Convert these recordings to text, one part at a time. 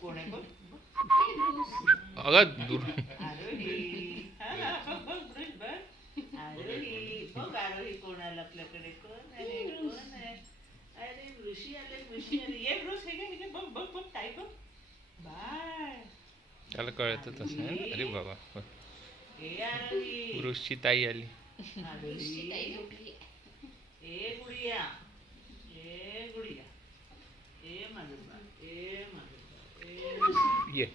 कोण आहे बघ. अगं दूर आरोही. हा बघ बघ ब्रुश बघ. आरोही बघ. आरोही कोण आलं आपल्याकडे. कोण आहे कोण आहे. अरे ऋषी आले ऋषी आले. ये ब्रुश हे घे बघ बघ बघ काय बघ. बाय. त्याला कळत तसं आहे ना. अरे बाबा ए आरोही. वृषची ताई आली. आरोही. ए गुडिया. ए गुडिया. ए माझं बाळ. ए माझं बाळ. ए ये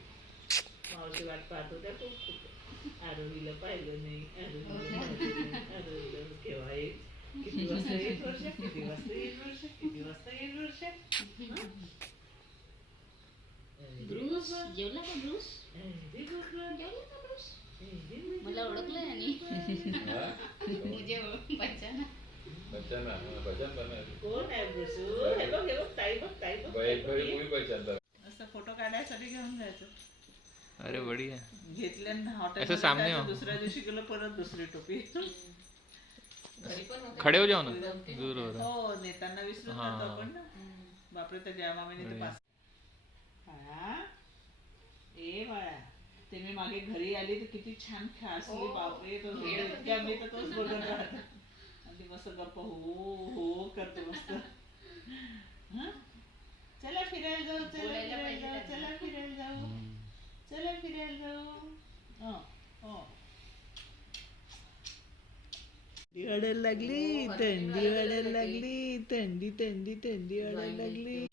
मावशी वाट पाहत होत्या खूप. आरोहीला पाहिलं नाही. आरोहीला केव्हा येईल. किती वाजता येईल वर्षा. किती वाजता येईल वर्षा. किती वाजता येईल वर्षा. ब्रूस जेवला का ब्रूस? जेवला का ब्रूस? मला ओळखलं आणि मुझे पहचाना. कोण आहे ब्रुसू. हे बघ हे बघ ताई बघ ताई बघ. असं फोटो काढायसाठी घेऊन जायचं. अरे बढिया. घेतल्या असं सामने हो. दुसऱ्या दिवशी गेलो परत दुसरी टोपी. खडे हो जाओ ना दूर हो रहा. हो नेताना विसरून हा. जातो आपण ना. बापरे त्या जयामामीने ते पास. हा ए बाळा. ते मी मागे घरी आली तर किती छान खासली. बापरे तो इतक्या मी तर तोच बोलत राहत. आणि मस्त गप्प हो हो करतो मस्त. हं? चला फिरायला जाऊ. चला फिरायला जाऊ. चला फिरायला जाऊ. चला फिरायला जाऊ. थंडी वाढायला लागली. थंडी वाढायला लागली. थंडी थंडी थंडी वाढायला लागली.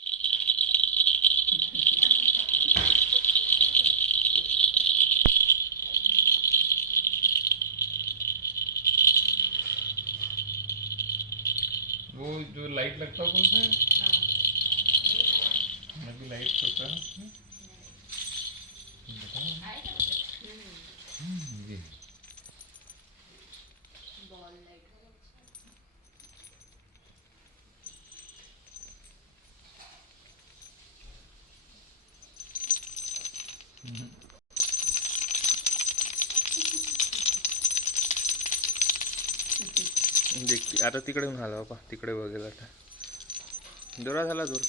वो जो लाइट लगता है कौन सा है? अभी लाइट होता है उसमें? बताओ। जी बॉल लाइट आता तिकडे झाला बाबा. तिकडे बघेल आता. जोरात झाला जोर.